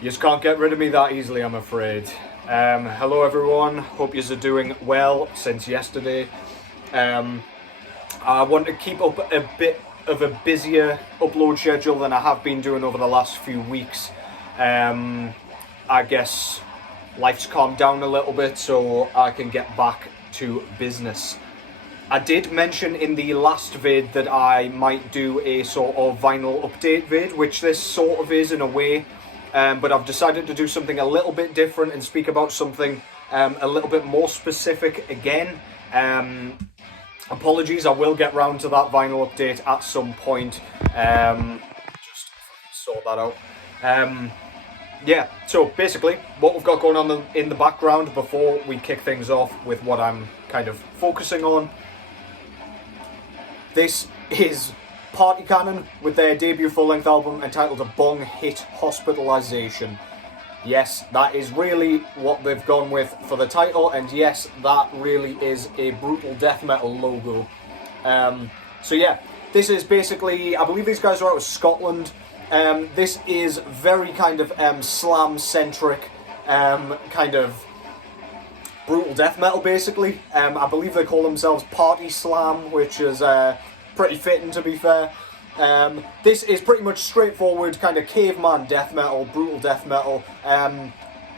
You just can't get rid of me that easily, I'm afraid. Hello everyone, hope yous are doing well since yesterday. I want to keep up a bit of a busier upload schedule than I have been doing over the last few weeks. I guess life's calmed down a little bit so I can get back to business. I did mention in the last vid that I might do a sort of vinyl update vid, which this sort of is in a way. But I've decided to do something a little bit different and speak about something a little bit more specific again. Apologies, I will get round to that vinyl update at some point. Just sort that out. Yeah, so basically what we've got going on in the background before we kick things off with what I'm kind of focusing on. This is Party Cannon with their debut full-length album entitled A Bong Hit Hospitalization. Yes, that is really what they've gone with for the title, and yes, that really is a brutal death metal logo. So yeah, this is basically, I believe these guys are out of Scotland. This is very kind of slam-centric, kind of brutal death metal basically. I believe they call themselves Party Slam, which is pretty fitting to be fair. This is pretty much straightforward kind of caveman death metal, brutal death metal.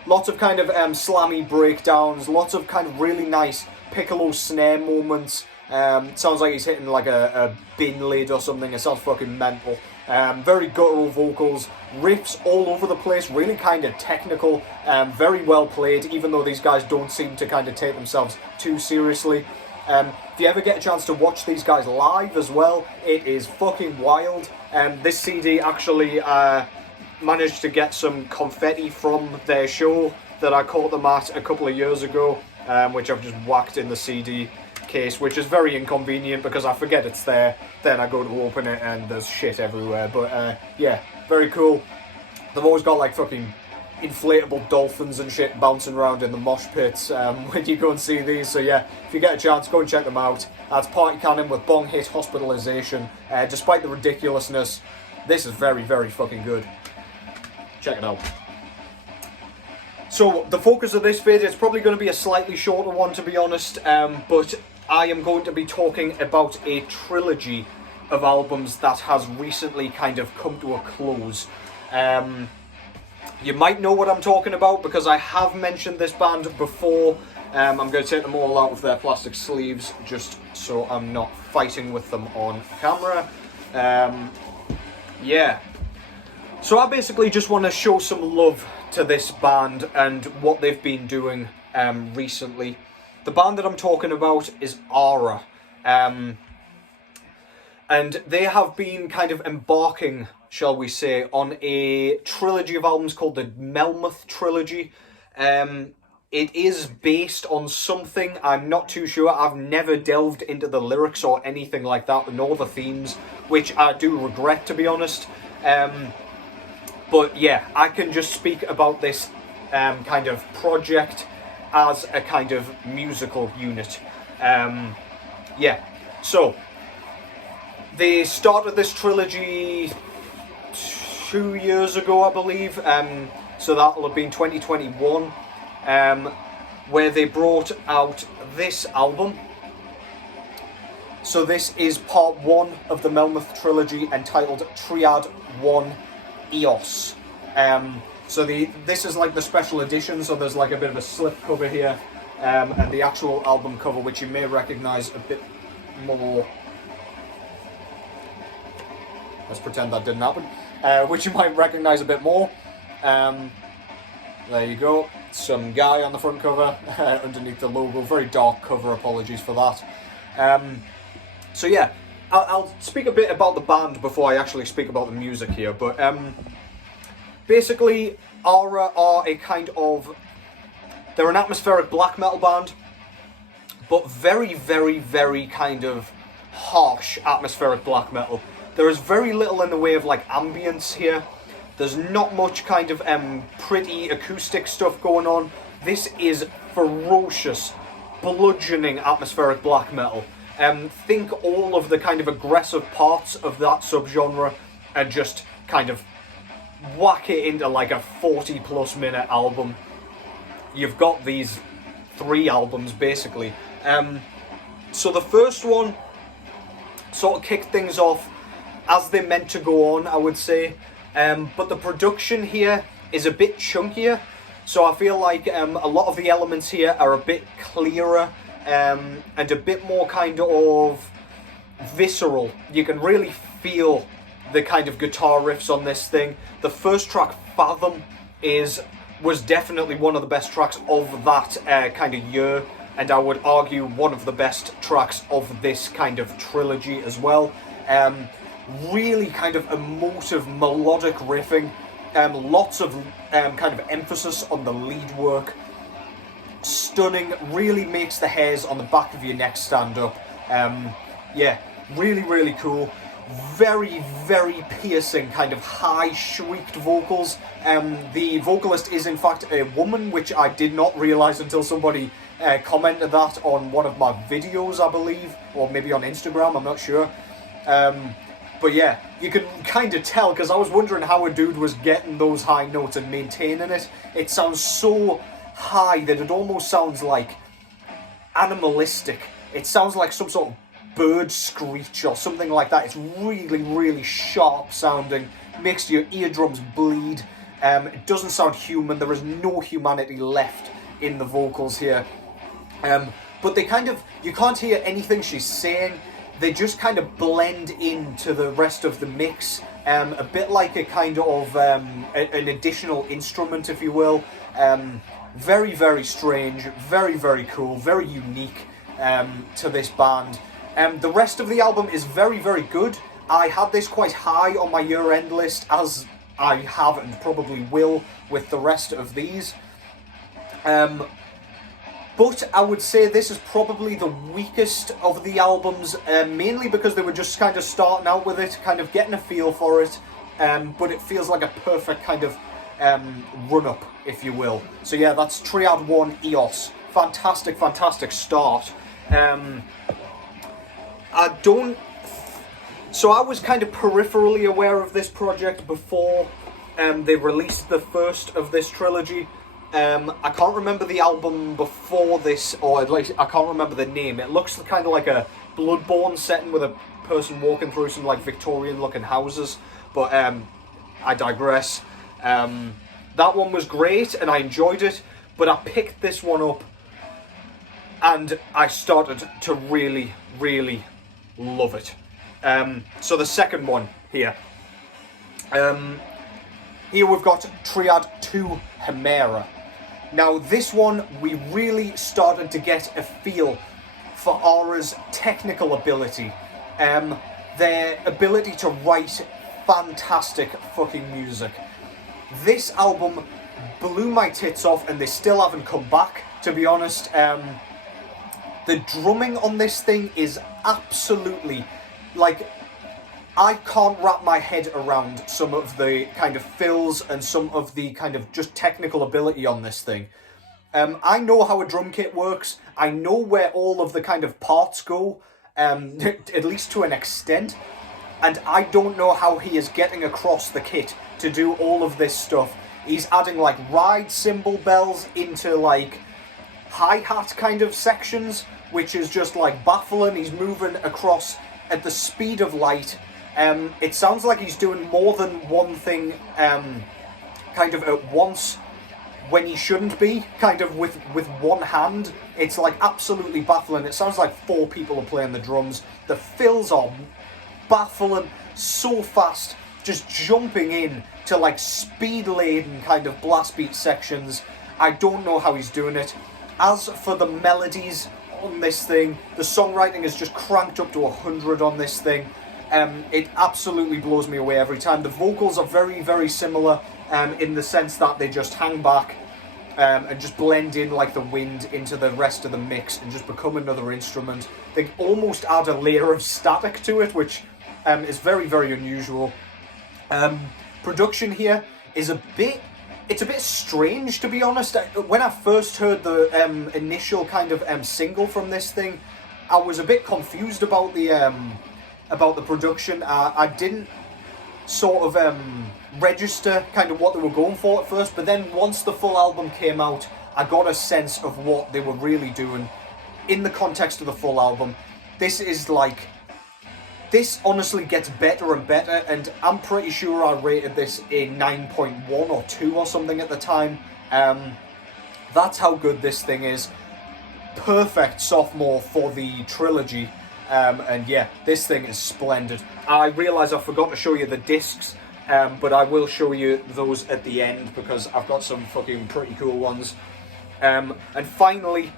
Lots of kind of slammy breakdowns, lots of kind of really nice piccolo snare moments. Sounds like he's hitting like a bin lid or something. It sounds fucking mental. Very guttural vocals, riffs all over the place, really kind of technical, very well played, even though these guys don't seem to kind of take themselves too seriously. If you ever get a chance to watch these guys live as well, it is fucking wild. This CD actually managed to get some confetti from their show that I caught them at a couple of years ago, which I've just whacked in the CD case, which is very inconvenient because I forget it's there, then I go to open it and there's shit everywhere. But yeah, very cool. They've always got like fucking inflatable dolphins and shit bouncing around in the mosh pits when you go and see these. So yeah, if you get a chance, go and check them out. That's Party Cannon with Bong Hit Hospitalization. Despite the ridiculousness, this is very, very fucking good. Check it out. So the focus of this vid is probably going to be a slightly shorter one, to be honest, but I am going to be talking about a trilogy of albums that has recently kind of come to a close. You might know what I'm talking about because I have mentioned this band before. I'm going to take them all out of their plastic sleeves just so I'm not fighting with them on camera. Yeah. So I basically just want to show some love to this band and what they've been doing recently. The band that I'm talking about is Aura. And they have been kind of embarking, shall we say, on a trilogy of albums called the Melmoth trilogy. It is based on something, I'm not too sure. I've never delved into the lyrics or anything like that, nor the themes, which I do regret, to be honest. But yeah, I can just speak about this kind of project as a kind of musical unit. Yeah, so they started this trilogy 2 years ago, I believe, so that'll have been 2021, where they brought out this album. So this is part one of the Melmoth trilogy entitled Triad 1 EOS. So this is like the special edition, so there's like a bit of a slip cover here, and the actual album cover, which you may recognise a bit more. Let's pretend that didn't happen. Which you might recognise a bit more. There you go. Some guy on the front cover underneath the logo. Very dark cover, apologies for that. So yeah, I'll speak a bit about the band before I actually speak about the music here. But basically, Aura are a kind of... They're an atmospheric black metal band, but very, very, very kind of harsh atmospheric black metal. There is very little in the way of like ambience here. There's not much kind of pretty acoustic stuff going on. This is ferocious, bludgeoning atmospheric black metal. Think all of the kind of aggressive parts of that subgenre are just kind of whack it into like a 40+ minute album, you've got these 3 albums basically. So the first one sort of kicked things off as they meant to go on, I would say. But the production here is a bit chunkier, so I feel like a lot of the elements here are a bit clearer and a bit more kind of visceral. You can really feel the kind of guitar riffs on this thing. The first track, Fathom, was definitely one of the best tracks of that kind of year, and I would argue one of the best tracks of this kind of trilogy as well. Really kind of emotive, melodic riffing, lots of kind of emphasis on the lead work. Stunning, really makes the hairs on the back of your neck stand up. Yeah, really, really cool. Very, very piercing, kind of high, shrieked vocals. The vocalist is in fact a woman, which I did not realise until somebody commented that on one of my videos, I believe, or maybe on Instagram, I'm not sure. But yeah, you can kind of tell, because I was wondering how a dude was getting those high notes and maintaining it. It sounds so high that it almost sounds like animalistic. It sounds like some sort of bird screech or something like that. It's really, really sharp sounding, makes your eardrums bleed. It doesn't sound human. There is no humanity left in the vocals here. But they kind of, you can't hear anything she's saying. They just kind of blend into the rest of the mix, a bit like a kind of an additional instrument, if you will. Very, very strange, very, very cool, very unique to this band. The rest of the album is very, very good. I had this quite high on my year-end list, as I have and probably will with the rest of these. But I would say this is probably the weakest of the albums, mainly because they were just kind of starting out with it, kind of getting a feel for it, but it feels like a perfect kind of run-up, if you will. So yeah, that's Triad 1 EOS. Fantastic, fantastic start. So I was kind of peripherally aware of this project before they released the first of this trilogy. I can't remember the album before this, or at least I can't remember the name. It looks kind of like a Bloodborne setting with a person walking through some like Victorian-looking houses. But I digress. That one was great, and I enjoyed it. But I picked this one up, and I started to really, really love it. So the second one here. Here we've got Triad 2 Hemera. Now this one, we really started to get a feel for Aura's technical ability. Their ability to write fantastic fucking music. This album blew my tits off, and they still haven't come back, to be honest. The drumming on this thing is absolutely, like, I can't wrap my head around some of the kind of fills and some of the kind of just technical ability on this thing. I know how a drum kit works. I know where all of the kind of parts go, at least to an extent. And I don't know how he is getting across the kit to do all of this stuff. He's adding like ride cymbal bells into like hi-hat kind of sections, which is just like baffling. He's moving across at the speed of light. It sounds like he's doing more than one thing kind of at once when he shouldn't be, kind of with one hand. It's like absolutely baffling. It sounds like 4 people are playing the drums. The fills are baffling, so fast, just jumping in to like speed-laden kind of blast beat sections. I don't know how he's doing it. As for the melodies on this thing, the songwriting is just cranked up to 100 on this thing. It absolutely blows me away every time. The vocals are very, very similar in the sense that they just hang back and just blend in like the wind into the rest of the mix and just become another instrument. They almost add a layer of static to it, which is very, very unusual. Production here is it's a bit strange, to be honest. When I first heard the initial kind of single from this thing, I was a bit confused about the production. I didn't sort of register kind of what they were going for at first, but then once the full album came out, I got a sense of what they were really doing in the context of the full album. This honestly gets better and better, and I'm pretty sure I rated this a 9.1 or 2 or something at the time. That's how good this thing is. Perfect sophomore for the trilogy. And yeah, this thing is splendid. I realise I forgot to show you the discs, but I will show you those at the end because I've got some fucking pretty cool ones. And finally,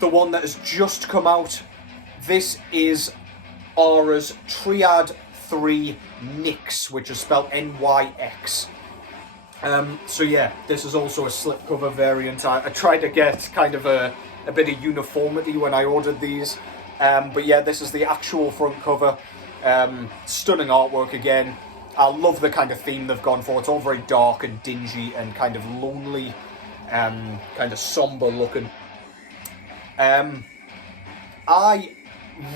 the one that has just come out. This is Aura's Triad 3 Nyx, which is spelled Nyx. So yeah, this is also a slipcover variant. I tried to get kind of a bit of uniformity when I ordered these. But yeah, this is the actual front cover. Stunning artwork again. I love the kind of theme they've gone for. It's all very dark and dingy and kind of lonely, kind of somber looking. I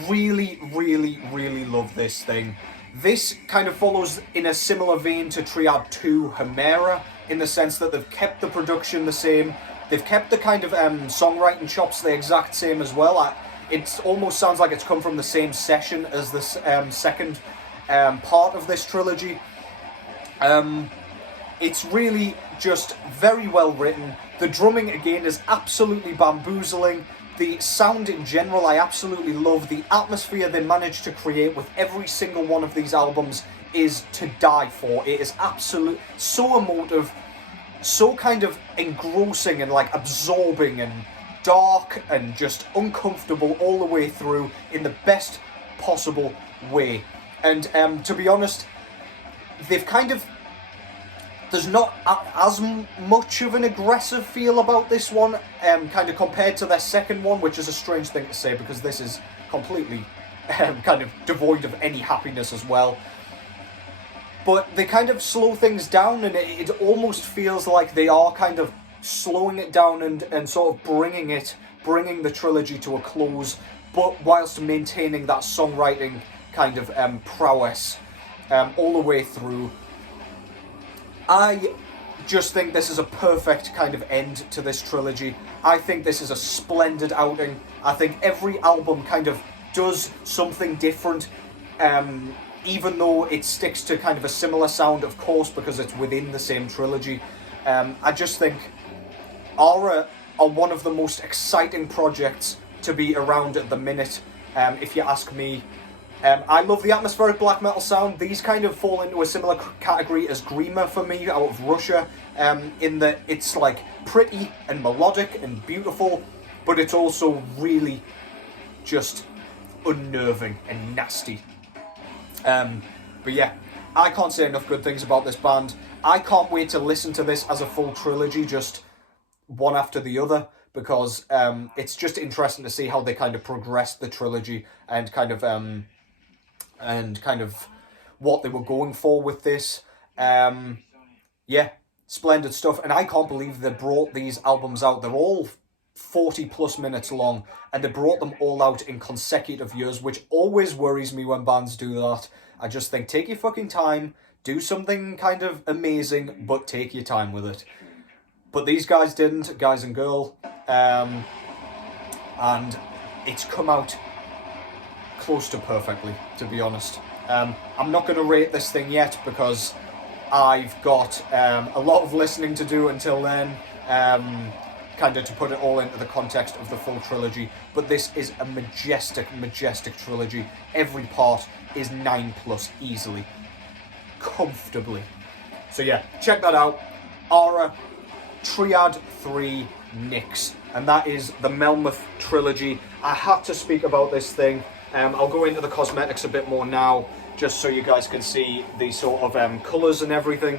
really, really, really love this thing. This kind of follows in a similar vein to Triad 2 Hemera, in the sense that they've kept the production the same. They've kept the kind of songwriting chops the exact same as well. It almost sounds like it's come from the same session as the second part of this trilogy. It's really just very well written. The drumming, again, is absolutely bamboozling. The sound in general, I absolutely love. The atmosphere they managed to create with every single one of these albums is to die for. It is so emotive, so kind of engrossing and like absorbing and dark and just uncomfortable all the way through in the best possible way. And to be honest, they've kind of... There's not as much of an aggressive feel about this one, kind of compared to their second one, which is a strange thing to say because this is completely kind of devoid of any happiness as well. But they kind of slow things down, and it almost feels like they are kind of slowing it down and sort of bringing the trilogy to a close, but whilst maintaining that songwriting kind of prowess all the way through. I just think this is a perfect kind of end to this trilogy. I think this is a splendid outing. I think every album kind of does something different, even though it sticks to kind of a similar sound, of course, because it's within the same trilogy. I just think Aura are one of the most exciting projects to be around at the minute, if you ask me. I love the atmospheric black metal sound. These kind of fall into a similar category as Grima for me, out of Russia, in that it's like pretty and melodic and beautiful, but it's also really just unnerving and nasty. But yeah, I can't say enough good things about this band. I can't wait to listen to this as a full trilogy, just one after the other, because it's just interesting to see how they kind of progressed the trilogy and kind of what they were going for with this. Yeah, splendid stuff. And I can't believe they brought these albums out. They're all 40 plus minutes long, and they brought them all out in consecutive years, which always worries me when bands do that. I just think, take your fucking time, do something kind of amazing, but take your time with it. But these guys didn't, guys and girl, and it's come out close to perfectly, to be honest. I'm not going to rate this thing yet because I've got a lot of listening to do until then, kind of to put it all into the context of the full trilogy. But this is a majestic trilogy. Every part is 9+ easily, comfortably. So yeah, check that out. Aura Triad 3 Nyx, and that is the Melmoth trilogy. I had to speak about this thing. I'll go into the cosmetics a bit more now, just so you guys can see the sort of colours and everything.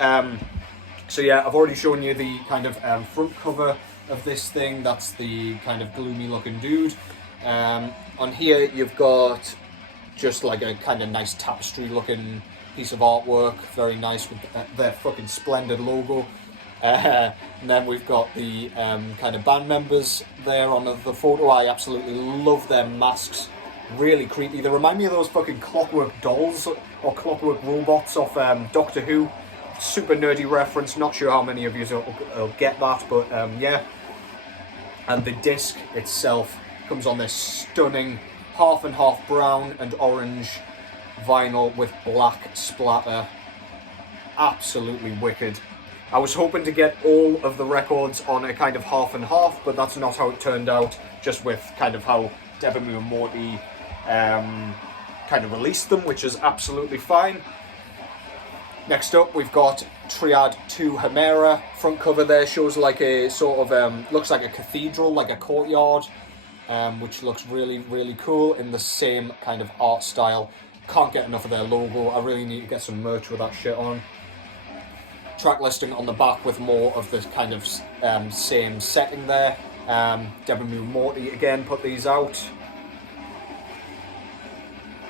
So yeah, I've already shown you the kind of front cover of this thing. That's the kind of gloomy looking dude. On here you've got just like a kind of nice tapestry looking piece of artwork, very nice with their fucking splendid logo. And then we've got the kind of band members there on the photo. I absolutely love their masks. really creepy. They remind me of those fucking clockwork dolls or clockwork robots of Doctor Who. Super nerdy reference, not sure how many of you will get that, but yeah. And the disc itself comes on this stunning half and half brown and orange vinyl with black splatter. Absolutely wicked. I was hoping to get all of the records on a kind of half and half, but that's not how it turned out, just with kind of how Deborah and Morty kind of released them, which is absolutely fine. Next up, we've got Triad 2 Hemera. Front cover there shows like a sort of, looks like a cathedral, like a courtyard, which looks really, really cool in the same kind of art style. Can't get enough of their logo. I really need to get some merch with that shit on. Track listing on the back with more of the kind of same setting there. Deborah and Morty again put these out.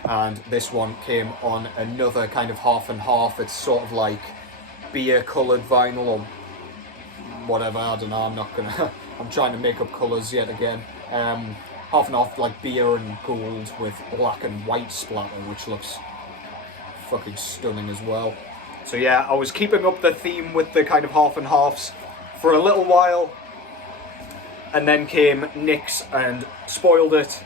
And this one came on another kind of half and half. It's sort of like beer coloured vinyl or whatever, I don't know, I'm trying to make up colours yet again. Half and half like beer and gold with black and white splatter, which looks fucking stunning as well. So yeah, I was keeping up the theme with the kind of half and halves for a little while, and then came Nyx and spoiled it.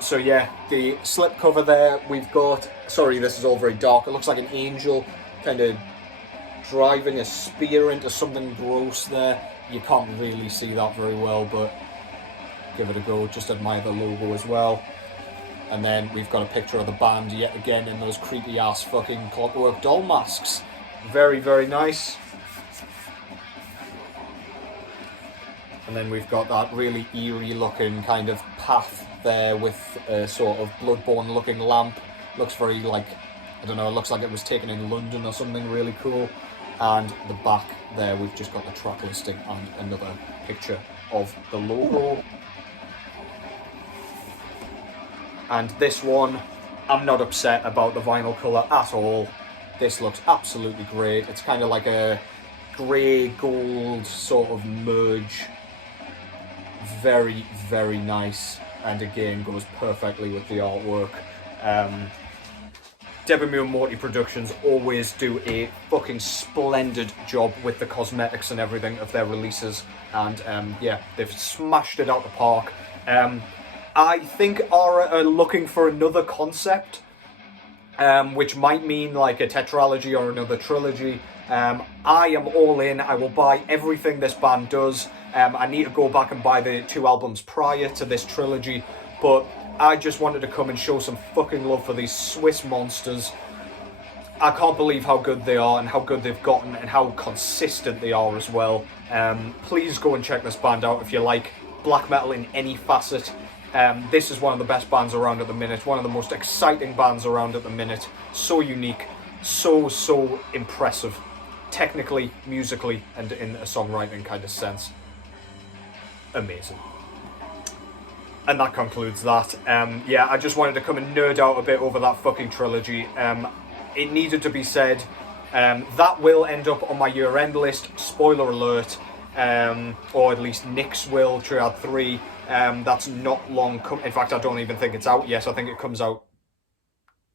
So yeah, the slip cover there, we've got, sorry, this is all very dark, it looks like an angel kind of driving a spear into something gross there. You can't really see that very well, but give it a go, just admire the logo as well. And then we've got a picture of the band yet again in those creepy ass fucking clockwork doll masks. Very, very nice. And then we've got that really eerie looking kind of path there with a sort of Bloodborne looking lamp. Looks very like, I don't know, it looks like it was taken in London or something really cool. And the back there, we've just got the track listing and another picture of the logo. And this one, I'm not upset about the vinyl colour at all. This looks absolutely great. It's kind of like a grey gold sort of merge. Very, very nice. And again, goes perfectly with the artwork. Deborah and Morty Productions always do a fucking splendid job with the cosmetics and everything of their releases. And yeah, they've smashed it out the park. I think Aura are looking for another concept, which might mean like a tetralogy or another trilogy. I am all in. I will buy everything this band does. I need to go back and buy the 2 albums prior to this trilogy, but I just wanted to come and show some fucking love for these Swiss monsters. I can't believe how good they are and how good they've gotten and how consistent they are as well. Please go and check this band out if you like black metal in any facet. This is one of the best bands around at the minute, one of the most exciting bands around at the minute. So unique, so impressive, technically, musically, and in a songwriting kind of sense. Amazing. And that concludes that. Yeah, I just wanted to come and nerd out a bit over that fucking trilogy. It needed to be said. That will end up on my year-end list, spoiler alert. Or at least Nyx will, Triad 3. That's not long in fact, I don't even think it's out yet. I think it comes out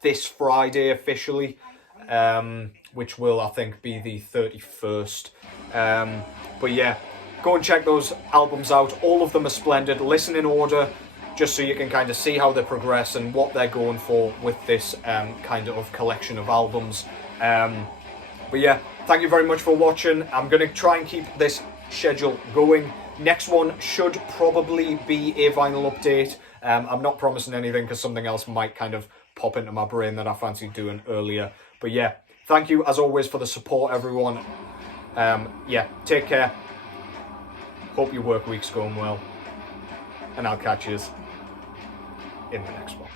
this Friday officially, which will, I think, be the 31st. But yeah, go and check those albums out. All of them are splendid. Listen in order, just so you can kind of see how they progress and what they're going for with this kind of collection of albums. But yeah, thank you very much for watching. I'm going to try and keep this schedule going. Next one should probably be a vinyl update. I'm not promising anything because something else might kind of pop into my brain that I fancy doing earlier. But yeah, thank you as always for the support, everyone. Yeah, take care. Hope your work week's going well. And I'll catch you in the next one.